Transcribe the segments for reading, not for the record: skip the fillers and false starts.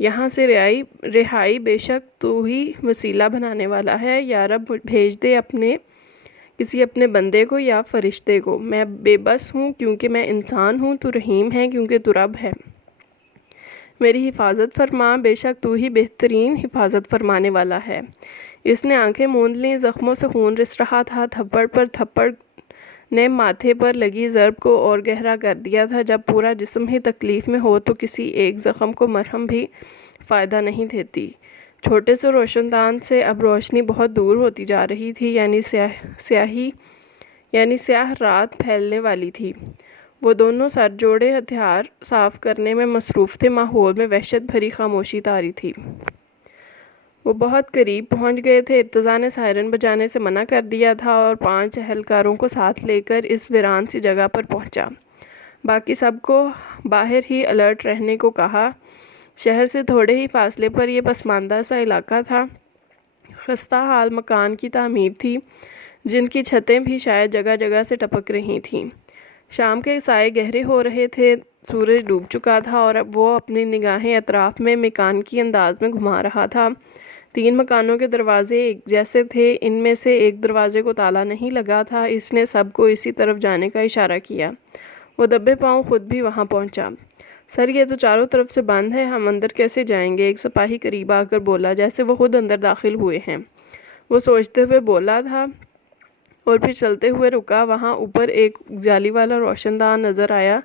یہاں سے رہائی بے شک تو ہی وسیلہ بنانے والا ہے۔ یا رب بھیج دے کسی اپنے بندے کو یا فرشتے کو۔ میں بے بس ہوں کیونکہ میں انسان ہوں، تو رحیم ہے کیونکہ تو رب ہے۔ میری حفاظت فرما، بے شک تو ہی بہترین حفاظت فرمانے والا ہے۔ اس نے آنکھیں موند لیں، زخموں سے خون رس رہا تھا، تھپڑ پر تھپڑ نے ماتھے پر لگی ضرب کو اور گہرا کر دیا تھا۔ جب پورا جسم ہی تکلیف میں ہو تو کسی ایک زخم کو مرہم بھی فائدہ نہیں دیتی۔ چھوٹے سے روشن دان سے اب روشنی بہت دور ہوتی جا رہی تھی، یعنی سیاہ رات پھیلنے والی تھی۔ وہ دونوں سر جوڑے ہتھیار صاف کرنے میں مصروف تھے۔ ماحول میں وحشت بھری خاموشی طاری تھی۔ وہ بہت قریب پہنچ گئے تھے۔ ارتضیٰ نے سائرن بجانے سے منع کر دیا تھا اور 5 اہلکاروں کو ساتھ لے کر اس ویران سی جگہ پر پہنچا۔ باقی سب کو باہر ہی الرٹ رہنے کو کہا۔ شہر سے تھوڑے ہی فاصلے پر یہ پسماندہ سا علاقہ تھا۔ خستہ حال مکان کی تعمیر تھی، جن کی چھتیں بھی شاید جگہ جگہ سے ٹپک رہی تھیں۔ شام کے سائے گہرے ہو رہے تھے، سورج ڈوب چکا تھا اور اب وہ اپنی نگاہیں اطراف میں میکانکی انداز میں گھما رہا تھا۔ 3 مکانوں کے دروازے ایک جیسے تھے، ان میں سے ایک دروازے کو تالا نہیں لگا تھا۔ اس نے سب کو اسی طرف جانے کا اشارہ کیا۔ وہ دبے پاؤں خود بھی وہاں پہنچا۔ سر یہ تو چاروں طرف سے بند ہے، ہم اندر کیسے جائیں گے؟ ایک سپاہی قریب آ کر بولا، جیسے وہ خود اندر داخل ہوئے ہیں۔ وہ سوچتے ہوئے بولا تھا اور پھر چلتے ہوئے رکا۔ وہاں اوپر ایک جالی والا روشن دان نظر آیا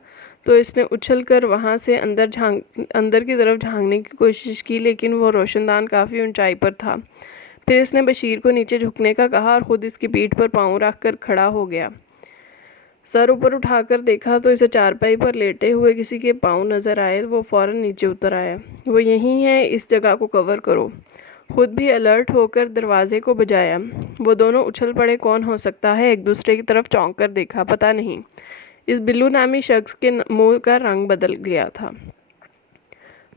تو اس نے اچھل کر وہاں سے اندر کی طرف جھانکنے کی کوشش کی، لیکن وہ روشن دان کافی اونچائی پر تھا۔ پھر اس نے بشیر کو نیچے جھکنے کا کہا اور خود اس کی پیٹھ پر پاؤں رکھ کر کھڑا ہو گیا۔ سر اوپر اٹھا کر دیکھا تو اسے چارپائی پر لیٹے ہوئے کسی کے پاؤں نظر آئے۔ وہ فوراً نیچے اتر آیا۔ وہ یہیں ہے، اس جگہ کو کور کرو۔ خود بھی الرٹ ہو کر دروازے کو بجایا۔ وہ دونوں اچھل پڑے۔ کون ہو سکتا ہے؟ ایک دوسرے کی طرف چونک کر دیکھا، پتہ نہیں۔ اس بلو نامی شخص کے منہ کا رنگ بدل گیا تھا۔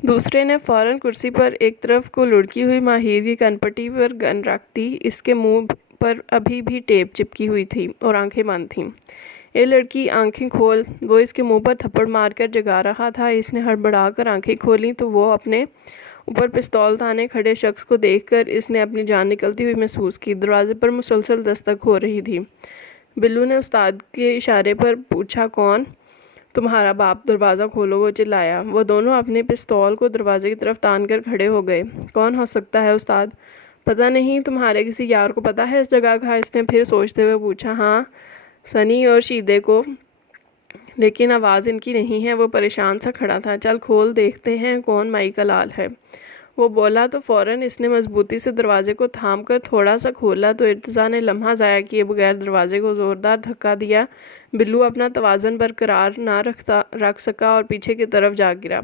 دوسرے نے فوراً کرسی پر ایک طرف کو لڑکی ہوئی ماہر کی کنپٹی پر گن رکھ دی۔ اس کے منہ پر ابھی بھی ٹیپ چپکی ہوئی تھی اور آنکھیں بند تھیں۔ اے لڑکی، آنکھیں کھول! وہ اس کے منہ پر تھپڑ مار کر جگا رہا تھا۔ اس نے ہڑبڑا کر آنکھیں کھولیں تو وہ اپنے اوپر پستول تانے کھڑے شخص کو دیکھ کر اس نے اپنی جان نکلتی ہوئی محسوس کی۔ دروازے پر مسلسل دستک ہو رہی تھی۔ بلو نے استاد کے اشارے پر پوچھا، کون؟ تمہارا باپ، دروازہ کھولو، وہ چلایا۔ وہ دونوں اپنے پستول کو دروازے کی طرف تان کر کھڑے ہو گئے۔ کون ہو سکتا ہے استاد؟ پتہ نہیں، تمہارے کسی یار کو پتہ ہے اس جگہ کا؟ اس نے پھر سوچتے ہوئے پوچھا۔ ہاں، سنی اور شیدے کو، لیکن آواز ان کی نہیں ہے۔ وہ پریشان سا کھڑا تھا۔ چل کھول، دیکھتے ہیں کون مائی کا لال ہے، وہ بولا تو فوراً اس نے مضبوطی سے دروازے کو تھام کر تھوڑا سا کھولا تو ارتضیٰ نے لمحہ ضائع کیے بغیر دروازے کو زوردار دھکا دیا۔ بلو اپنا توازن برقرار نہ رکھ سکا اور پیچھے کی طرف جا گرا۔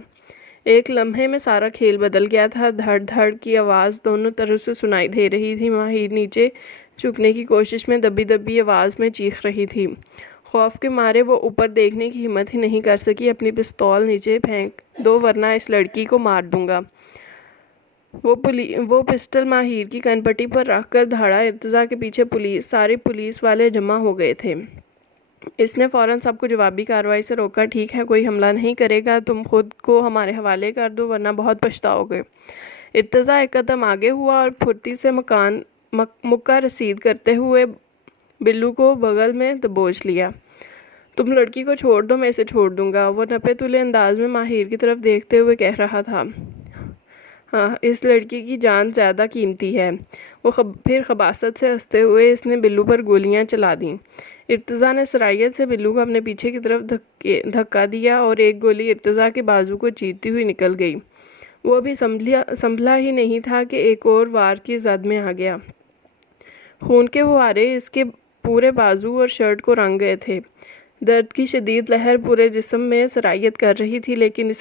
ایک لمحے میں سارا کھیل بدل گیا تھا۔ دھڑ دھڑ کی آواز دونوں طرف سے سنائی دے رہی تھی۔ ماہر نیچے جھکنے کی کوشش میں دبی دبی آواز میں چیخ رہی تھی۔ خوف کے مارے وہ اوپر دیکھنے کی ہمت ہی نہیں کر سکی۔ اپنی پستول نیچے پھینک دو ورنہ اس لڑکی کو مار دوں گا۔ وہ پسٹل ماہر کی کنپٹی پر رکھ کر دھاڑا۔ ارتضیٰ کے پیچھے سارے پولیس والے جمع ہو گئے تھے۔ اس نے فوراً سب کو جوابی کارروائی سے روکا۔ ٹھیک ہے، کوئی حملہ نہیں کرے گا، تم خود کو ہمارے حوالے کر دو ورنہ بہت پچھتاؤ گے۔ ارتضیٰ ایک قدم آگے ہوا اور پھرتی سے مکہ رسید کرتے ہوئے بلو کو بغل میں دبوچ لیا۔ تم لڑکی کو چھوڑ دو، میں اسے چھوڑ دوں گا، وہ نپے تلے انداز میں ماہر کی طرف دیکھتے ہوئے کہہ رہا تھا۔ ہاں، اس لڑکی کی جان زیادہ قیمتی ہے۔ وہ پھر خباثت سے ہنستے ہوئے اس نے بلو پر گولیاں چلا دیں۔ ارتضیٰ نے سرعت سے بلو کو اپنے پیچھے کی طرف دھکا دیا اور ایک گولی ارتضیٰ کے بازو کو چیرتی ہوئی نکل گئی۔ وہ ابھی سنبھلا ہی نہیں تھا کہ ایک اور وار کی زد میں آ گیا۔ خون کے فوارے اس کے پورے بازو اور شرٹ کو رنگ گئے تھے۔ درد کی شدید لہر پورے جسم میں سرایت کر رہی تھی، لیکن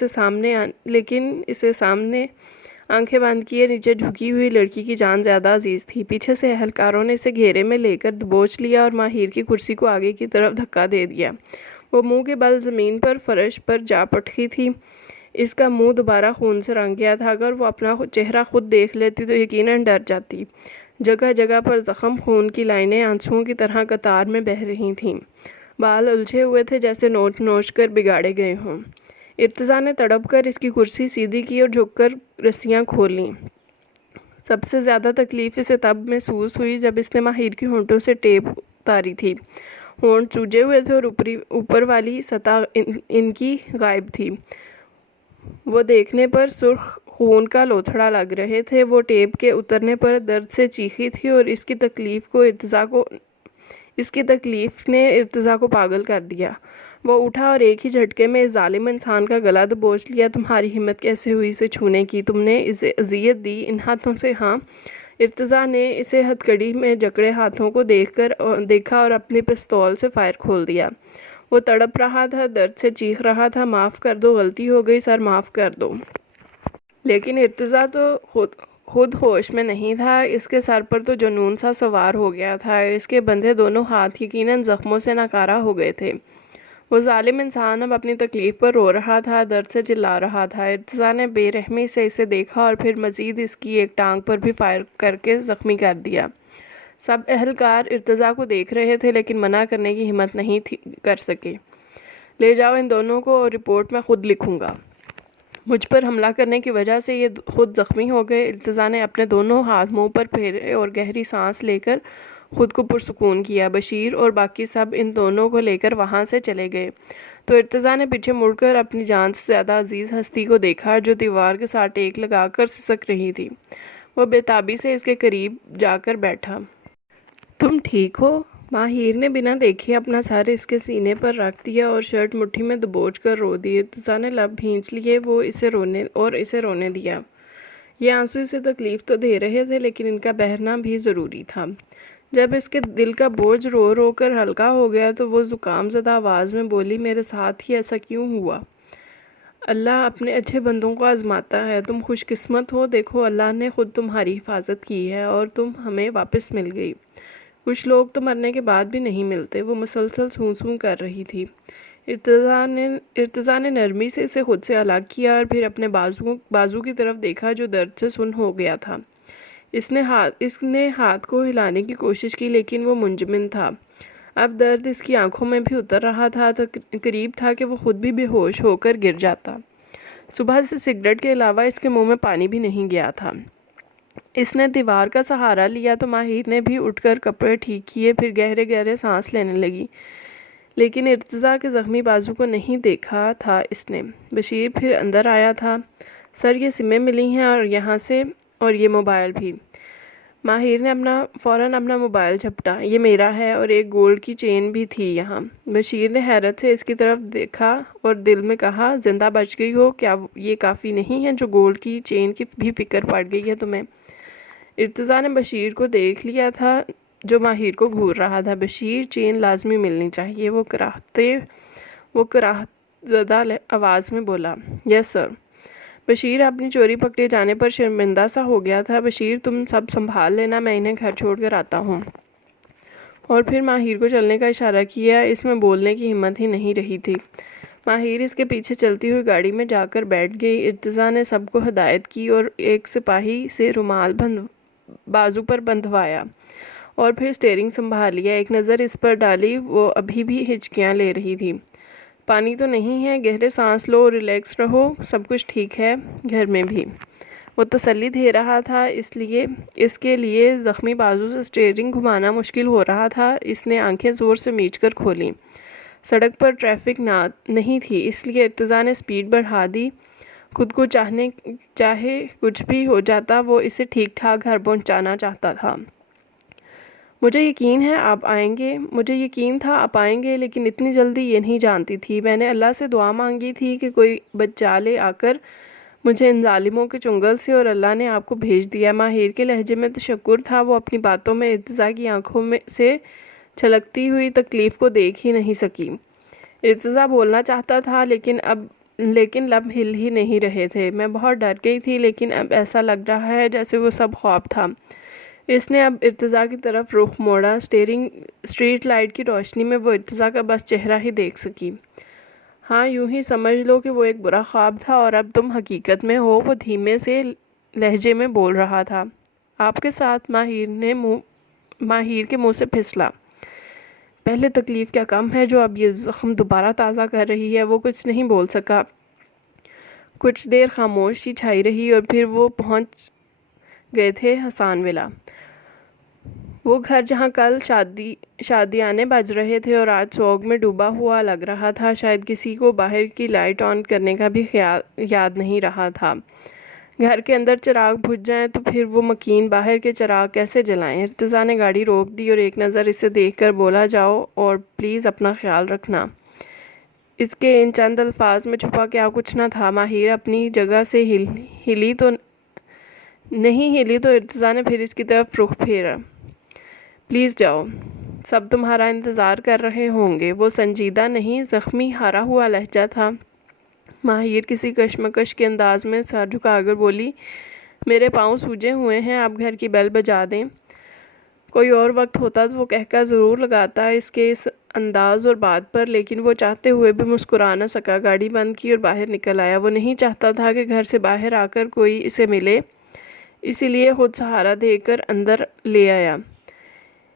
اسے سامنے آنکھیں بند کیے نیچے جھکی ہوئی لڑکی کی جان زیادہ عزیز تھی۔ پیچھے سے اہلکاروں نے اسے گھیرے میں لے کر دبوچ لیا اور ماہر کی کرسی کو آگے کی طرف دھکا دے دیا۔ وہ منہ کے بل زمین پر فرش پر جا پٹکی تھی۔ اس کا منہ دوبارہ خون سے رنگ گیا تھا۔ اگر وہ اپنا چہرہ خود دیکھ لیتی تو یقیناً ڈر جاتی۔ جگہ جگہ پر زخم، خون کی لائنیں آنسوؤں کی طرح قطار میں بہہ رہی تھیں۔ بال الجھے ہوئے تھے جیسے نوچ نوچ کر بگاڑے گئے ہوں۔ ارتضیٰ نے تڑپ کر اس کی کرسی سیدھی کی اور جھک کر رسیاں کھولیں۔ سب سے زیادہ تکلیف اسے تب محسوس ہوئی جب اس نے ماہر کے ہونٹوں سے ٹیپ اتاری تھی۔ ہونٹ چوجے ہوئے تھے اور اوپر والی سطح ان کی غائب تھی۔ وہ دیکھنے پر سرخ خون کا لوتھڑا لگ رہے تھے۔ وہ ٹیپ کے اترنے پر درد سے چیخی تھی اور اس کی تکلیف نے ارتضیٰ کو پاگل کر دیا۔ وہ اٹھا اور ایک ہی جھٹکے میں اس ظالم انسان کا گلا دبوچ لیا۔ تمہاری ہمت کیسے ہوئی اسے چھونے کی؟ تم نے اسے اذیت دی ان ہاتھوں سے؟ ہاں۔ ارتضیٰ نے اسے ہتھ کڑی میں جکڑے ہاتھوں کو دیکھا اور اپنی پستول سے فائر کھول دیا۔ وہ تڑپ رہا تھا، درد سے چیخ رہا تھا، معاف کر دو، غلطی ہو گئی سر، معاف کر دو۔ لیکن ارتضیٰ تو خود ہوش میں نہیں تھا۔ اس کے سر پر تو جنون سا سوار ہو گیا تھا۔ اس کے بندھے دونوں ہاتھ یقیناً زخموں سے ناکارہ ہو گئے تھے۔ وہ ظالم انسان اب اپنی تکلیف پر رو رہا تھا، درد سے چلا رہا تھا۔ ارتضیٰ نے بے رحمی سے اسے دیکھا اور پھر مزید اس کی ایک ٹانگ پر بھی فائر کر کے زخمی کر دیا۔ سب اہلکار ارتضیٰ کو دیکھ رہے تھے لیکن منع کرنے کی ہمت نہیں کر سکے۔ لے جاؤ ان دونوں کو اور رپورٹ میں خود لکھوں گا۔ مجھ پر حملہ کرنے کی وجہ سے یہ خود زخمی ہو گئے۔ ارتضیٰ نے اپنے دونوں ہاتھ منہ پر پھیرے اور گہری سانس لے کر خود کو پرسکون کیا۔ بشیر اور باقی سب ان دونوں کو لے کر وہاں سے چلے گئے تو ارتضیٰ نے پیچھے مڑ کر اپنی جان سے زیادہ عزیز ہستی کو دیکھا جو دیوار کے ساتھ ٹیک لگا کر سسک رہی تھی۔ وہ بے تابی سے اس کے قریب جا کر بیٹھا۔ تم ٹھیک ہو؟ ماہر نے بنا دیکھے اپنا سر اس کے سینے پر رکھ دیا اور شرٹ مٹھی میں دبوچ کر رو دی۔ ارتضیٰ نے لب بھینچ لیے وہ اسے رونے دیا۔ یہ آنسو اسے تکلیف تو دے رہے تھے لیکن ان کا بہنا بھی ضروری تھا۔ جب اس کے دل کا بوجھ رو رو کر ہلکا ہو گیا تو وہ زکام زدہ آواز میں بولی، میرے ساتھ ہی ایسا کیوں ہوا؟ اللہ اپنے اچھے بندوں کو آزماتا ہے۔ تم خوش قسمت ہو، دیکھو اللہ نے خود تمہاری حفاظت کی ہے اور تم ہمیں واپس مل گئی۔ کچھ لوگ تو مرنے کے بعد بھی نہیں ملتے۔ وہ مسلسل سوں سوں کر رہی تھی۔ ارتضیٰ نے نرمی سے اسے خود سے الگ کیا اور پھر اپنے بازو کی طرف دیکھا جو درد سے سن ہو گیا تھا۔ اس نے ہاتھ کو ہلانے کی کوشش کی لیکن وہ منجمد تھا۔ اب درد اس کی آنکھوں میں بھی اتر رہا تھا تو قریب تھا کہ وہ خود بھی بے ہوش ہو کر گر جاتا۔ صبح سے سگریٹ کے علاوہ اس کے منہ میں پانی بھی نہیں گیا تھا۔ اس نے دیوار کا سہارا لیا تو ماہر نے بھی اٹھ کر کپڑے ٹھیک کیے، پھر گہرے گہرے سانس لینے لگی۔ لیکن ارتضیٰ کے زخمی بازو کو نہیں دیکھا تھا اس نے۔ بشیر پھر اندر آیا تھا۔ سر یہ سمیں ملی ہیں اور یہاں سے اور یہ موبائل بھی۔ ماہر نے فوراً اپنا موبائل جھپٹا۔ یہ میرا ہے اور ایک گولڈ کی چین بھی تھی یہاں۔ بشیر نے حیرت سے اس کی طرف دیکھا اور دل میں کہا، زندہ بچ گئی ہو؟ کیا یہ کافی نہیں ہے جو گولڈ کی چین کی بھی فکر پڑ گئی ہے تمہیں؟ ارتضیٰ نے بشیر کو دیکھ لیا تھا جو ماہر کو گھور رہا تھا۔ بشیر، چین لازمی ملنی چاہیے، وہ کراہت زدہ آواز میں بولا۔ یس سر۔ بشیر اپنی چوری پکڑے جانے پر شرمندہ سا ہو گیا تھا۔ بشیر تم سب سنبھال لینا، میں انہیں گھر چھوڑ کر آتا ہوں۔ اور پھر ماہر کو چلنے کا اشارہ کیا۔ اس میں بولنے کی ہمت ہی نہیں رہی تھی۔ ماہر اس کے پیچھے چلتی ہوئی گاڑی میں جا کر بیٹھ گئی۔ ارتضیٰ نے سب کو ہدایت کی اور ایک سپاہی سے رومال بازو پر بندھوایا اور پھر اسٹیئرنگ سنبھال لیا۔ ایک نظر اس پر ڈالی، وہ ابھی بھی ہچکیاں لے رہی تھی۔ پانی تو نہیں ہے؟ گہرے سانس لو، ریلیکس رہو، سب کچھ ٹھیک ہے گھر میں بھی۔ وہ تسلی دے رہا تھا۔ اس کے لیے زخمی بازو سے اسٹیئرنگ گھمانا مشکل ہو رہا تھا۔ اس نے آنکھیں زور سے میچ کر کھولیں۔ سڑک پر ٹریفک نہیں تھی اس لیے ارتضیٰ نے سپیڈ بڑھا دی۔ خود کو چاہے کچھ بھی ہو جاتا وہ اسے ٹھیک ٹھاک گھر پہنچانا چاہتا تھا۔ مجھے یقین تھا آپ آئیں گے لیکن اتنی جلدی یہ نہیں جانتی تھی۔ میں نے اللہ سے دعا مانگی تھی کہ کوئی بچا لے آ کر مجھے ان ظالموں کے چنگل سے اور اللہ نے آپ کو بھیج دیا۔ ماہر کے لہجے میں تشکر تھا۔ وہ اپنی باتوں میں ارتضیٰ کی آنکھوں میں سے چھلکتی ہوئی تکلیف کو دیکھ ہی نہیں سکی۔ ارتضیٰ بولنا چاہتا تھا لیکن لب ہل ہی نہیں رہے تھے۔ میں بہت ڈر گئی تھی لیکن اب ایسا لگ رہا ہے جیسے وہ سب خواب تھا۔ اس نے اب ارتضیٰ کی طرف رخ موڑا۔ اسٹریٹ لائٹ کی روشنی میں وہ ارتضیٰ کا بس چہرہ ہی دیکھ سکی۔ ہاں، یوں ہی سمجھ لو کہ وہ ایک برا خواب تھا اور اب تم حقیقت میں ہو، وہ دھیمے سے لہجے میں بول رہا تھا۔ آپ کے ساتھ؟ ماہر کے منہ سے پھسلا۔ پہلے تکلیف کیا کم ہے جو اب یہ زخم دوبارہ تازہ کر رہی ہے۔ وہ کچھ نہیں بول سکا کچھ دیر خاموشی چھائی رہی اور پھر وہ پہنچ گئے تھے حسان ولا، وہ گھر جہاں کل شادیانے بج رہے تھے اور آج سوگ میں ڈوبا ہوا لگ رہا تھا۔ شاید کسی کو باہر کی لائٹ آن کرنے کا بھی یاد نہیں رہا تھا۔ گھر کے اندر چراغ بجھ جائیں تو پھر وہ مکین باہر کے چراغ کیسے جلائیں؟ ارتضیٰ نے گاڑی روک دی اور ایک نظر اسے دیکھ کر بولا، جاؤ اور پلیز اپنا خیال رکھنا۔ اس کے ان چند الفاظ میں چھپا کیا کچھ نہ تھا۔ ماہر اپنی جگہ سے ہلی تو ارتضیٰ نے پھر اس کی طرف رخ پھیرا۔ پلیز جاؤ، سب تمہارا انتظار کر رہے ہوں گے۔ وہ سنجیدہ نہیں، زخمی ہارا ہوا لہجہ تھا۔ ماہر کسی کشمکش کے انداز میں سر جھکا کر بولی، میرے پاؤں سوجے ہوئے ہیں، آپ گھر کی بیل بجا دیں۔ کوئی اور وقت ہوتا تو وہ کہکا ضرور لگاتا اس کے اس انداز اور بات پر، لیکن وہ چاہتے ہوئے بھی مسکرا نہ سکا۔ گاڑی بند کی اور باہر نکل آیا۔ وہ نہیں چاہتا تھا کہ گھر سے باہر آ کر کوئی اسے ملے، اسی لیے خود سہارا دے کر اندر لے آیا۔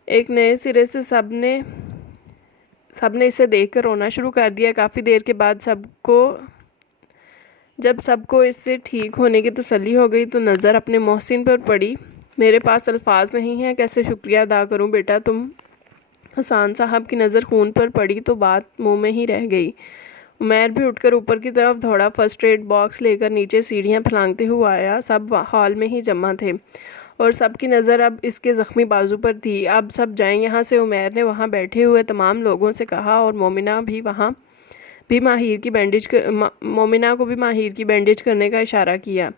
ایک نئے سرے سے سب نے اسے دیکھ کر رونا شروع کر دیا۔ کافی دیر کے بعد جب سب کو اس سے ٹھیک ہونے کی تسلی ہو گئی تو نظر اپنے محسن پر پڑی۔ میرے پاس الفاظ نہیں ہیں، کیسے شکریہ ادا کروں بیٹا تم۔ حسان صاحب کی نظر خون پر پڑی تو بات منہ میں ہی رہ گئی۔ عمیر بھی اٹھ کر اوپر کی طرف دوڑا، فرسٹ ایڈ باکس لے کر نیچے سیڑھیاں پھلانگتے ہوئے آیا۔ سب ہال میں ہی جمع تھے اور سب کی نظر اب اس کے زخمی بازو پر تھی۔ اب سب جائیں یہاں سے، عمیر نے وہاں بیٹھے ہوئے تمام لوگوں سے کہا، اور مومنہ کو بھی ماہر کی بینڈیج کرنے کا اشارہ کیا۔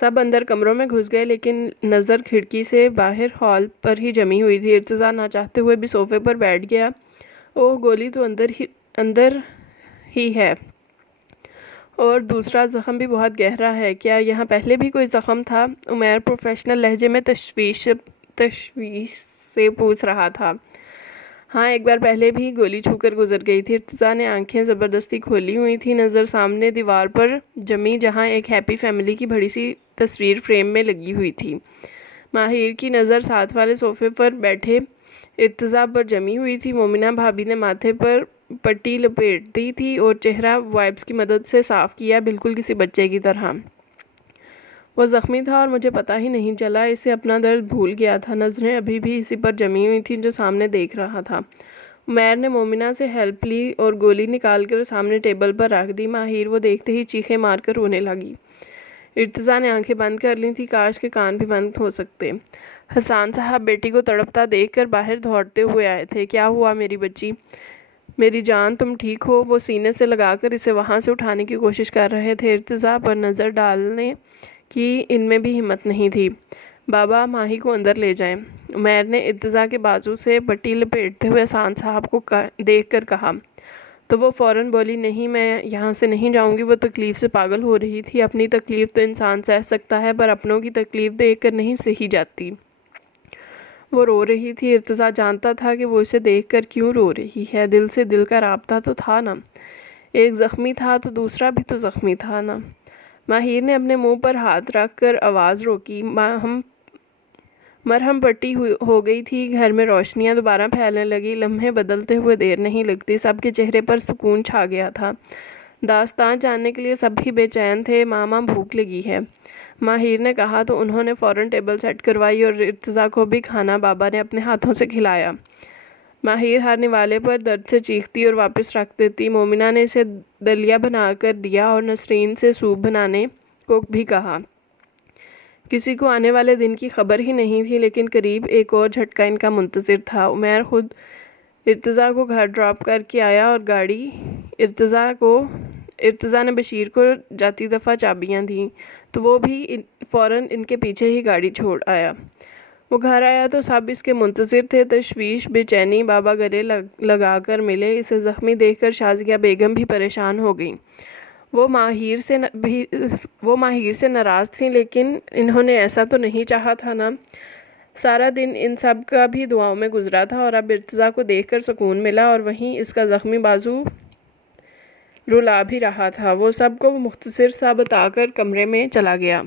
سب اندر کمروں میں گھس گئے، لیکن نظر کھڑکی سے باہر ہال پر ہی جمی ہوئی تھی۔ ارتضیٰ نہ چاہتے ہوئے بھی صوفے پر بیٹھ گیا۔ اوہ، گولی تو اندر ہی ہے اور دوسرا زخم بھی بہت گہرا ہے۔ کیا یہاں پہلے بھی کوئی زخم تھا؟ عمیر پروفیشنل لہجے میں تشویش سے پوچھ رہا تھا۔ ہاں، ایک بار پہلے بھی گولی چھو کر گزر گئی تھی۔ ارتضیٰ نے آنکھیں زبردستی کھولی ہوئی تھی، نظر سامنے دیوار پر جمی جہاں ایک ہیپی فیملی کی بڑی سی تصویر فریم میں لگی ہوئی تھی۔ ماہر کی نظر ساتھ والے صوفے پر بیٹھے ارتضیٰ پر جمی ہوئی تھی۔ مومنہ بھابی نے ماتھے پر پٹی لپیٹ دی تھی اور چہرہ وائپس کی مدد سے صاف کیا، بالکل کسی بچے کی طرح۔ وہ زخمی تھا اور مجھے پتہ ہی نہیں چلا، اسے اپنا درد بھول گیا تھا۔ نظریں ابھی بھی اسی پر جمی ہوئی تھیں جو سامنے دیکھ رہا تھا۔ عمیر نے مومنہ سے ہیلپ لی اور گولی نکال کر سامنے ٹیبل پر رکھ دی۔ ماہر وہ دیکھتے ہی چیخیں مار کر رونے لگی۔ ارتضیٰ نے آنکھیں بند کر لی تھی، کاش کے کان بھی بند ہو سکتے۔ حسان صاحب بیٹی کو تڑپتا دیکھ کر باہر دوڑتے ہوئے آئے تھے۔ کیا ہوا میری بچی؟ میری جان، تم ٹھیک ہو؟ وہ سینے سے لگا کر اسے وہاں سے اٹھانے کی کوشش کر رہے تھے۔ ارتضیٰ پر نظر ڈالنے کی ان میں بھی ہمت نہیں تھی۔ بابا، ماہی کو اندر لے جائیں، عمیر نے ارتضیٰ کے بازو سے پٹی لپیٹتے ہوئے حسان صاحب کو دیکھ کر کہا۔ تو وہ فوراً بولی، نہیں، میں یہاں سے نہیں جاؤں گی۔ وہ تکلیف سے پاگل ہو رہی تھی۔ اپنی تکلیف تو انسان سہ سکتا ہے، پر اپنوں کی تکلیف دیکھ کر نہیں سہی جاتی۔ وہ رو رہی تھی۔ ارتضیٰ جانتا تھا کہ وہ اسے دیکھ کر کیوں رو رہی ہے۔ دل سے دل کا رابطہ تو تھا نا، ایک زخمی تھا تو دوسرا بھی تو زخمی تھا نا۔ ماہر نے اپنے منہ پر ہاتھ رکھ کر آواز روکی۔ مرہم پٹی ہو گئی تھی۔ گھر میں روشنیاں دوبارہ پھیلنے لگی۔ لمحے بدلتے ہوئے دیر نہیں لگتی۔ سب کے چہرے پر سکون چھا گیا تھا۔ داستان جاننے کے لیے سب ہی بے چین تھے۔ ماما بھوک لگی ہے، ماہر نے کہا تو انہوں نے فوراً ٹیبل سیٹ کروائی اور ارتضیٰ کو بھی کھانا بابا نے اپنے ہاتھوں سے کھلایا۔ ماہر ہر نوالے پر درد سے چیختی اور واپس رکھ دیتی۔ مومنہ نے اسے دلیا بنا کر دیا اور نسرین سے سوپ بنانے کو بھی کہا۔ کسی کو آنے والے دن کی خبر ہی نہیں تھی، لیکن قریب ایک اور جھٹکا ان کا منتظر تھا۔ عمیر خود ارتضیٰ کو گھر ڈراپ کر کے آیا اور گاڑی ارتضیٰ نے بشیر کو جاتی دفعہ چابیاں دیں تو وہ بھی فوراً ان کے پیچھے ہی گاڑی چھوڑ آیا۔ وہ گھر آیا تو سب اس کے منتظر تھے۔ تشویش، بے چینی، بابا گلے لگا کر ملے۔ اسے زخمی دیکھ کر شازیہ بیگم بھی پریشان ہو گئیں۔ وہ ماہر سے ناراض تھیں، لیکن انہوں نے ایسا تو نہیں چاہا تھا نا۔ سارا دن ان سب کا بھی دعاؤں میں گزرا تھا اور اب ارتضیٰ کو دیکھ کر سکون ملا، اور وہیں اس کا زخمی بازو رلا بھی رہا تھا۔ وہ سب کو مختصر سا بتا کر کمرے میں چلا گیا۔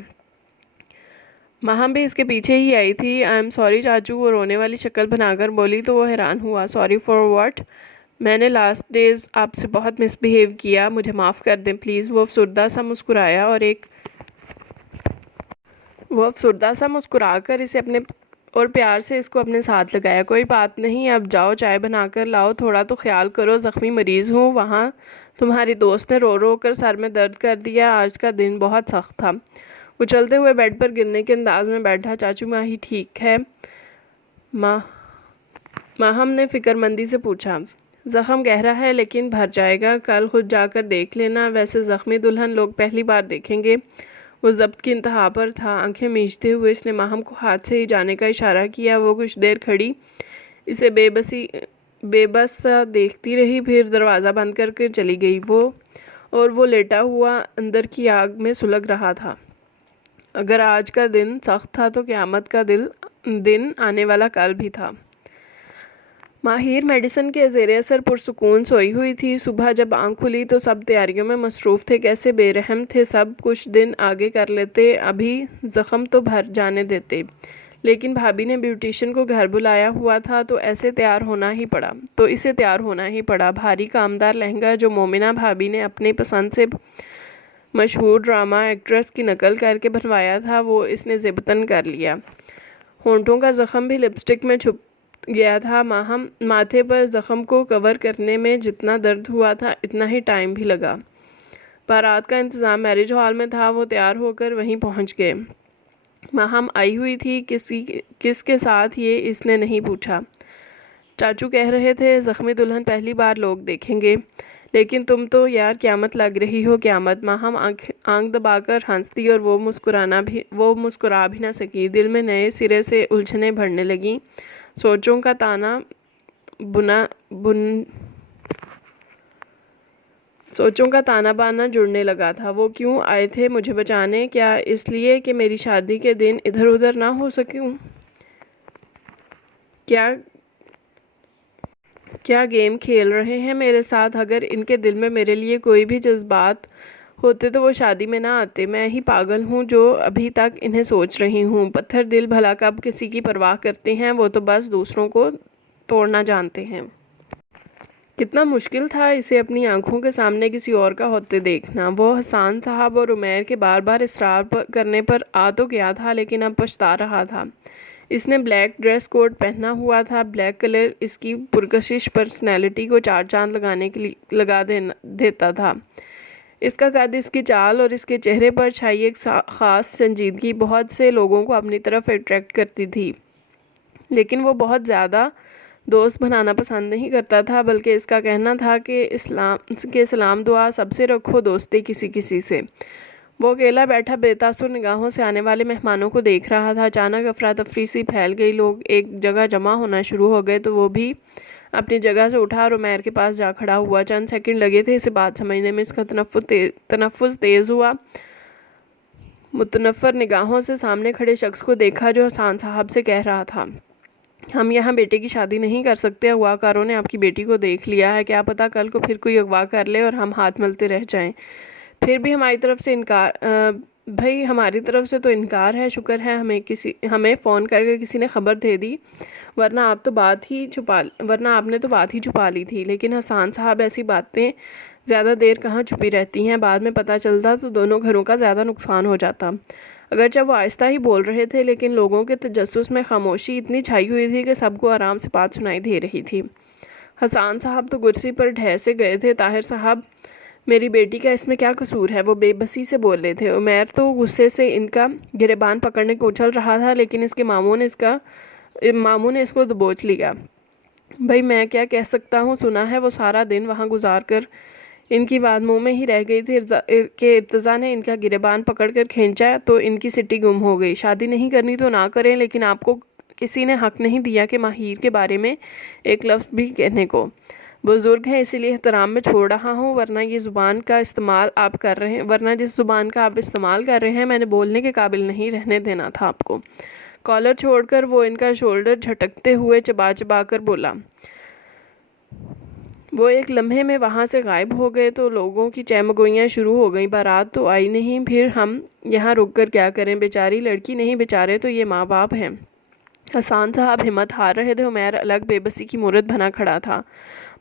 ماہا بھی اس کے پیچھے ہی آئی تھی۔ آئی ایم سوری چاچو، وہ رونے والی شکل بنا کر بولی تو وہ حیران ہوا۔ Sorry for what? میں نے لاسٹ ڈیز آپ سے بہت مس بیہیو کیا، مجھے معاف کر دیں پلیز۔ وہ افسردہ سا مسکرا کر اسے اپنے اور پیار سے اس کو اپنے ساتھ لگایا۔ کوئی بات نہیں، اب جاؤ چائے بنا کر لاؤ، تھوڑا تو خیال کرو، زخمی مریض ہوں وہاں۔ تمہاری دوست نے رو رو کر سر میں درد کر دیا، آج کا دن بہت سخت تھا۔ وہ چلتے ہوئے بیڈ پر گرنے کے انداز میں بیٹھا۔ چاچو ماہی ٹھیک ہے؟ ماہم نے فکر مندی سے پوچھا۔ زخم گہرا ہے لیکن بھر جائے گا، کل خود جا کر دیکھ لینا، ویسے زخمی دلہن لوگ پہلی بار دیکھیں گے۔ وہ ضبط کی انتہا پر تھا، آنکھیں میچتے ہوئے اس نے ماہم کو ہاتھ سے ہی جانے کا اشارہ کیا۔ وہ کچھ دیر کھڑی اسے بے بس سا دیکھتی رہی، پھر دروازہ بند کر کے چلی گئی۔ وہ لیٹا ہوا اندر کی آگ میں سلگ رہا تھا۔ اگر آج کا دن سخت تھا تو قیامت کا دن آنے والا کل بھی تھا۔ ماہر میڈیسن کے زیر اثر پرسکون سوئی ہوئی تھی۔ صبح جب آنکھ کھلی تو سب تیاریوں میں مصروف تھے، کیسے بے رحم تھے سب، کچھ دن آگے کر لیتے، ابھی زخم تو بھر جانے دیتے۔ لیکن بھابی نے بیوٹیشین کو گھر بلایا ہوا تھا تو اسے تیار ہونا ہی پڑا۔ بھاری کامدار لہنگا جو مومنہ بھابی نے اپنی پسند سے مشہور ڈرامہ ایکٹریس کی نقل کر کے بنوایا تھا، وہ اس نے ضبطاً کر لیا۔ ہونٹوں کا زخم بھی لپسٹک میں چھپ گیا تھا۔ ماتھے پر زخم کو کور کرنے میں جتنا درد ہوا تھا اتنا ہی ٹائم بھی لگا۔ بارات کا انتظام میرج ہال میں تھا، وہ تیار ہو کر وہیں پہنچ گئے۔ ماہم آئی ہوئی تھی، کس کے ساتھ یہ اس نے نہیں پوچھا۔ چاچو کہہ رہے تھے زخمی دلہن پہلی بار لوگ دیکھیں گے، لیکن تم تو یار قیامت لگ رہی ہو، قیامت۔ ماہم آنکھ دبا کر ہنس دی اور وہ مسکرا بھی نہ سکی۔ دل میں نئے سرے سے الجھنیں بڑھنے لگیں، سوچوں کا تانا بانا جڑنے لگا تھا۔ وہ کیوں آئے تھے مجھے بچانے؟ کیا اس لیے کہ میری شادی کے دن ادھر ادھر نہ ہو سکوں؟ کیا گیم کھیل رہے ہیں میرے ساتھ؟ اگر ان کے دل میں میرے لیے کوئی بھی جذبات ہوتے تو وہ شادی میں نہ آتے۔ میں ہی پاگل ہوں جو ابھی تک انہیں سوچ رہی ہوں۔ پتھر دل بھلا کب کسی کی پرواہ کرتے ہیں، وہ تو بس دوسروں کو توڑنا جانتے ہیں۔ کتنا مشکل تھا اسے اپنی آنکھوں کے سامنے کسی اور کا ہوتے دیکھنا۔ وہ حسان صاحب اور عمیر کے بار بار اصرار کرنے پر آ تو گیا تھا، لیکن اب پچھتا رہا تھا۔ اس نے بلیک ڈریس کوٹ پہنا ہوا تھا، بلیک کلر اس کی پرکشش پرسنالٹی کو چار چاند لگا دیتا تھا۔ اس کا قد، اس کی چال اور اس کے چہرے پر چھائی ایک خاص سنجیدگی بہت سے لوگوں کو اپنی طرف اٹریکٹ کرتی تھی، لیکن وہ بہت زیادہ دوست بنانا پسند نہیں کرتا تھا، بلکہ اس کا کہنا تھا کہ سلام دعا سب سے رکھو، دوستی کسی سے۔ وہ اکیلا بیٹھا بے تاثر نگاہوں سے آنے والے مہمانوں کو دیکھ رہا تھا۔ اچانک افراتفری سی پھیل گئی، لوگ ایک جگہ جمع ہونا شروع ہو گئے تو وہ بھی اپنی جگہ سے اٹھا اور عمیر کے پاس جا کھڑا ہوا۔ چند سیکنڈ لگے تھے اسے بات سمجھنے میں۔ اس کا تنفس تیز ہوا، متنفر نگاہوں سے سامنے کھڑے شخص کو دیکھا جو حسان صاحب سے کہہ رہا تھا، ہم یہاں بیٹے کی شادی نہیں کر سکتے، اغوا کاروں نے آپ کی بیٹی کو دیکھ لیا ہے، کیا پتہ کل کو پھر کوئی اغوا کر لے اور ہم ہاتھ ملتے رہ جائیں۔ پھر بھی ہماری طرف سے تو انکار ہے، شکر ہے ہمیں فون کر کے کسی نے خبر دے دی، ورنہ آپ نے تو بات ہی چھپا لی تھی۔ لیکن حسان صاحب ایسی باتیں زیادہ دیر کہاں چھپی رہتی ہیں، بعد میں پتہ چلتا تو دونوں گھروں کا زیادہ نقصان ہو جاتا۔ اگرچہ وہ آہستہ ہی بول رہے تھے، لیکن لوگوں کے تجسس میں خاموشی اتنی چھائی ہوئی تھی کہ سب کو آرام سے بات سنائی دے رہی تھی۔ حسان صاحب تو کرسی پر ڈھہ سے گئے تھے۔ طاہر صاحب، میری بیٹی کا اس میں کیا قصور ہے؟ وہ بے بسی سے بول رہے تھے۔ عمیر تو غصے سے ان کا گریبان پکڑنے کو اچھل رہا تھا، لیکن اس کے ماموں نے اس کو دبوچ لیا۔ بھائی میں کیا کہہ سکتا ہوں، سنا ہے وہ سارا دن وہاں گزار کر ان کی بات منہ میں ہی رہ گئی تھی کہ ارتضیٰ نے ان کا گریبان پکڑ کر کھینچا تو ان کی سٹی گم ہو گئی۔ شادی نہیں کرنی تو نہ کریں، لیکن آپ کو کسی نے حق نہیں دیا کہ ماہر کے بارے میں ایک لفظ بھی کہنے کو۔ بزرگ ہیں اسی لیے احترام میں چھوڑ رہا ہوں، ورنہ جس زبان کا آپ استعمال کر رہے ہیں میں نے بولنے کے قابل نہیں رہنے دینا تھا آپ کو۔ کالر چھوڑ کر وہ ان کا شولڈر جھٹکتے ہوئے چبا چبا کر بولا۔ وہ ایک لمحے میں وہاں سے غائب ہو گئے تو لوگوں کی چہمگوئیاں شروع ہو گئیں، بارات تو آئی نہیں، پھر ہم یہاں رک کر کیا کریں؟ بیچاری لڑکی نہیں، بیچارے تو یہ ماں باپ ہیں۔ حسان صاحب ہمت ہار رہے تھے، عمیر الگ بے بسی کی مورت بنا کھڑا تھا۔